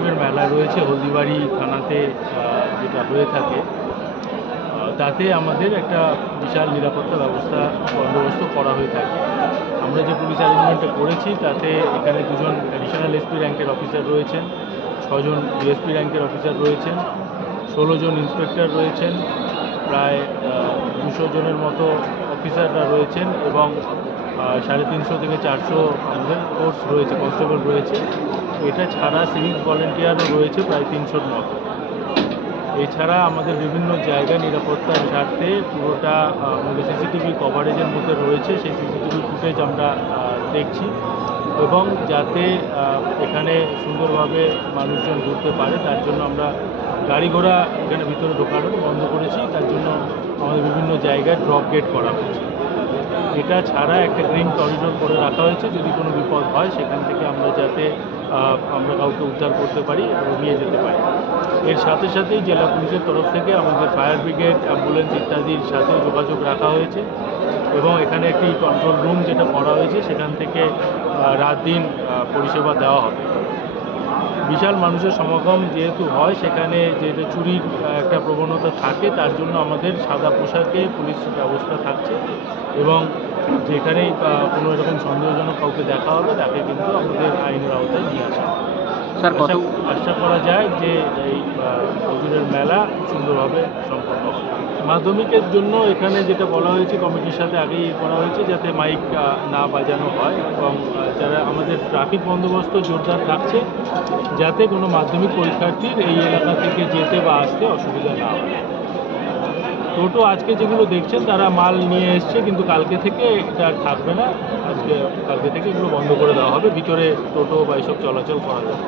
টাইপের মেলা রয়েছে হলদিবাড়ি থানাতে যেটা হয়ে থাকে, তাতে আমাদের একটা বিশাল নিরাপত্তা ব্যবস্থা বন্দোবস্ত করা হয়ে থাকে। আমরা যে পুলিশ অ্যারেঞ্জমেন্টটা করেছি তাতে এখানে 2জন অ্যাডিশনাল এসপি র্যাঙ্কের অফিসার রয়েছেন, 6জন ডিএসপি র্যাঙ্কের অফিসার রয়েছেন, 16 জন ইন্সপেক্টর রয়েছেন, প্রায় 200 জনের মতো অফিসাররা রয়েছেন এবং 350 থেকে 400 আমাদের ফোর্স রয়েছে, কনস্টেবল রয়েছে। এটা ছাড়া সিভিক ভলেন্টিয়ারও রয়েছে প্রায় 300-র মতো। এছাড়া আমাদের বিভিন্ন জায়গায় নিরাপত্তার স্বার্থে পুরোটা আমাদের সিসিটিভি কভারেজের মধ্যে রয়েছে। সেই সিসিটিভি ফুটেজ আমরা দেখছি এবং যাতে এখানে সুন্দরভাবে মানুষজন ঘুরতে পারে তার জন্য আমরা গাড়ি ঘোড়া এখানে ভিতরে ঢোকানো বন্ধ করেছি। তার জন্য আমাদের বিভিন্ন জায়গায় ড্রপ গেট করা হয়েছে। এটা ছাড়া একটা গ্রিন করিডোর করে রাখা হয়েছে, যদি কোনো বিপদ হয় সেখান থেকে আমরা যাতে আমরা কাউকে উদ্ধার করতে পারি এবং নিয়ে যেতে পারি। এর সাথে সাথেই জেলা পুলিশের তরফ থেকে আমাদের ফায়ার ব্রিগেড, অ্যাম্বুলেন্স ইত্যাদির সাথেও যোগাযোগ রাখা হয়েছে এবং এখানে একটি কন্ট্রোল রুম যেটা করা হয়েছে সেখান থেকে রাত দিন পরিষেবা দেওয়া হবে। বিশাল মানুষের সমাগম যেহেতু হয়, সেখানে যেটা চুরির একটা প্রবণতা থাকে, তার জন্য আমাদের সাদা পোশাকে পুলিশ ব্যবস্থা থাকছে এবং যেখানেই কোনো রকম সন্দেহজনক কাউকে দেখা হবে তাকে কিন্তু আমাদের আইনের আওতায় নিয়ে আসা হবে। স্যার, আশা করা যায় যে এই হুজুরের মেলা সুন্দরভাবে সম্পন্ন হবে। মাধ্যমিকের জন্য এখানে যেটা বলা হয়েছে কমিটির সাথে আগেই করা হয়েছে যাতে মাইক না বাজানো হয় এবং যারা আমাদের ট্রাফিক বন্দোবস্ত জোরদার থাকছে যাতে কোনো মাধ্যমিক পরীক্ষার্থীর এই এলাকা থেকে যেতে বা আসতে অসুবিধা না হয়। টোটো আজকে যেগুলো দেখছেন তারা মাল নিয়ে এসছে, কিন্তু কালকে থেকে এটা আর থাকবে না। কালকে থেকে এগুলো বন্ধ করে দেওয়া হবে, ভিতরে টোটো বা এসব চলাচল করা যাবে।